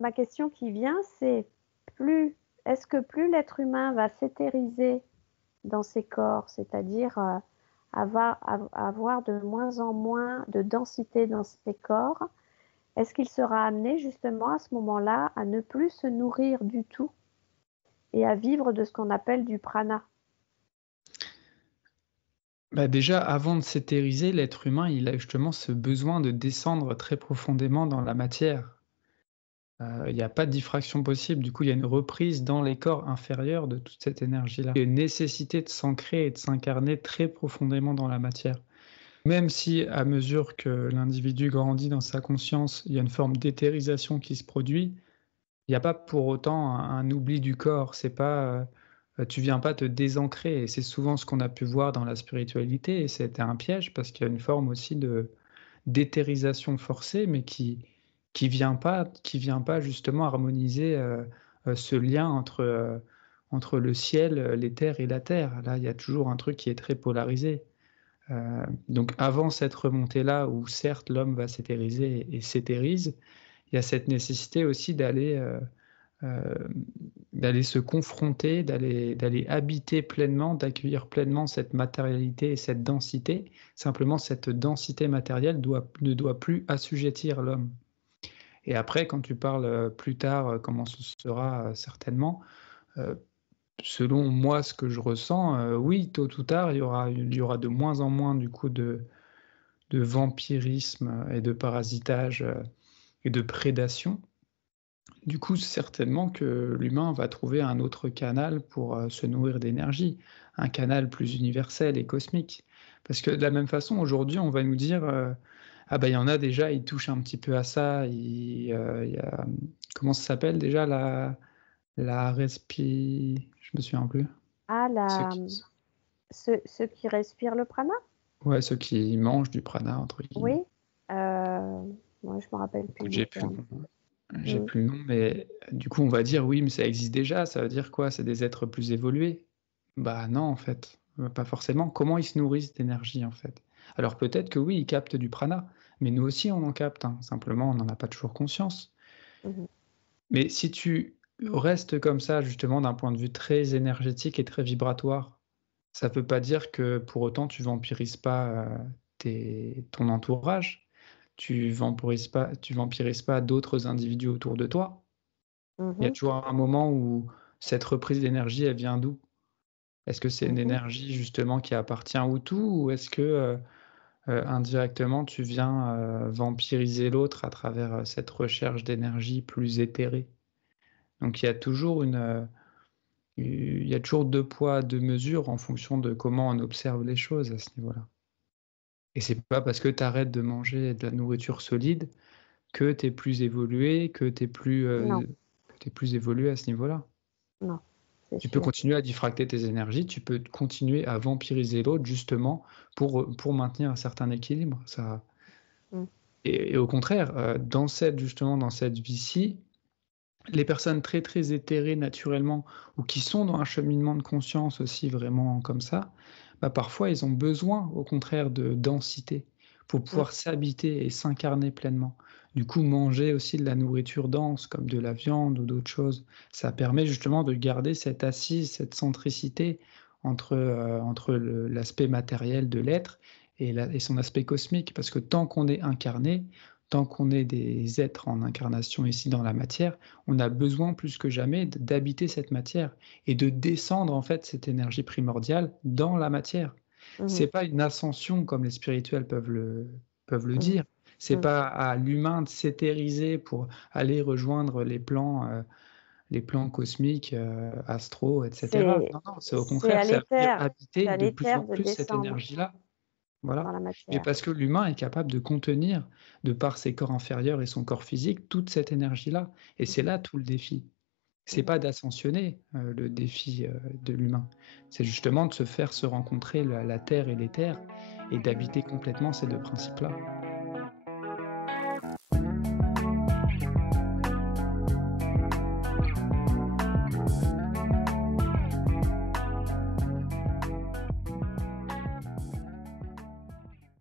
ma question qui vient, c'est plus, est-ce que plus l'être humain va s'éthériser dans ses corps, c'est-à-dire avoir de moins en moins de densité dans ses corps, est-ce qu'il sera amené justement à ce moment-là à ne plus se nourrir du tout et à vivre de ce qu'on appelle du prana? Bah déjà, avant de s'éthériser, l'être humain, il a justement ce besoin de descendre très profondément dans la matière. Il n'y a pas de diffraction possible, du coup, il y a une reprise dans les corps inférieurs de toute cette énergie-là. Il y a une nécessité de s'ancrer et de s'incarner très profondément dans la matière. Même si, à mesure que l'individu grandit dans sa conscience, il y a une forme d'éthérisation qui se produit, il n'y a pas pour autant un oubli du corps. C'est pas, tu viens pas te désancrer. Et c'est souvent ce qu'on a pu voir dans la spiritualité. Et c'était un piège parce qu'il y a une forme aussi de d'éthérisation forcée, mais qui vient pas justement harmoniser ce lien entre le ciel, l'éther et la terre. Là, il y a toujours un truc qui est très polarisé. Donc avant cette remontée-là, où certes l'homme va s'éthériser et s'éthérise, il y a cette nécessité aussi euh, d'aller se confronter, d'aller habiter pleinement, d'accueillir pleinement cette matérialité et cette densité. Simplement, cette densité matérielle ne doit plus assujettir l'homme. Et après, quand tu parles plus tard, comment ce sera certainement, euh, selon moi, ce que je ressens, oui, tôt ou tard, il y aura de moins en moins du coup de vampirisme et de parasitage et de prédation. Du coup, certainement que l'humain va trouver un autre canal pour se nourrir d'énergie, un canal plus universel et cosmique. Parce que de la même façon, aujourd'hui, on va nous dire, ah bah il y en a déjà, ils touchent un petit peu à ça, il y a, comment ça s'appelle déjà la je me souviens plus. Ah, Ceux qui, ceux qui respirent le prana? ouais, ceux qui mangent du prana, entre guillemets. Oui. Euh, Moi, je me rappelle plus Écoute, du j'ai plus terme. le nom. J'ai Mm. plus le nom, mais du coup, on va dire oui, mais ça existe déjà. Ça veut dire quoi? C'est des êtres plus évolués? Bah non, en fait, pas forcément. Comment ils se nourrissent d'énergie, en fait? Alors peut-être que oui, ils captent du prana, mais nous aussi, on en capte, hein. Simplement, on n'en a pas toujours conscience. Mhm. Mais si tu restes comme ça, justement, d'un point de vue très énergétique et très vibratoire, ça ne veut pas dire que pour autant tu vampirises pas ton entourage, tu vampirises pas d'autres individus autour de toi. Il y a Mhm. toujours un moment où cette reprise d'énergie, elle vient d'où? Est-ce que c'est une Mhm. énergie justement qui appartient au tout ou est-ce que indirectement tu viens vampiriser l'autre à travers cette recherche d'énergie plus éthérée? Donc il y a toujours deux poids, deux mesures en fonction de comment on observe les choses à ce niveau-là. Et c'est pas parce que tu arrêtes de manger de la nourriture solide que tu es plus évolué, Non, que t'es plus évolué à ce niveau-là. non, c'est Tu peux sûr. continuer à diffracter tes énergies, tu peux continuer à vampiriser l'autre justement pour maintenir un certain équilibre. Ça... Mm. Et au contraire, dans cette vie-ci, les personnes très très éthérées naturellement ou qui sont dans un cheminement de conscience aussi vraiment comme ça, bah parfois ils ont besoin au contraire de densité pour Mm. pouvoir s'habiter et s'incarner pleinement. Du coup, manger aussi de la nourriture dense comme de la viande ou d'autres choses, ça permet justement de garder cette assise, cette centricité entre l'aspect matériel de l'être et son aspect cosmique. Parce que tant qu'on est incarné, tant qu'on est des êtres en incarnation ici dans la matière, on a besoin plus que jamais d'habiter cette matière et de descendre en fait cette énergie primordiale dans la matière. Mhm. C'est pas une ascension comme les spirituels peuvent le Mhm. dire. C'est Mm. pas à l'humain de s'éthériser pour aller rejoindre les plans cosmiques, astro, etc. C'est, Non, non, c'est au c'est à contraire, ça veut dire l'éther, c'est habiter à de plus l'éther en de plus cette descendre énergie-là. dans Voilà. la Mais matière. parce que l'humain est capable de contenir, de par ses corps inférieurs et son corps physique, toute cette énergie-là. Et c'est Mhm. là tout le défi. C'est Mhm. pas d'ascensionner le défi de l'humain. C'est justement de se faire se rencontrer la terre et l'éther et d'habiter complètement ces deux principes-là.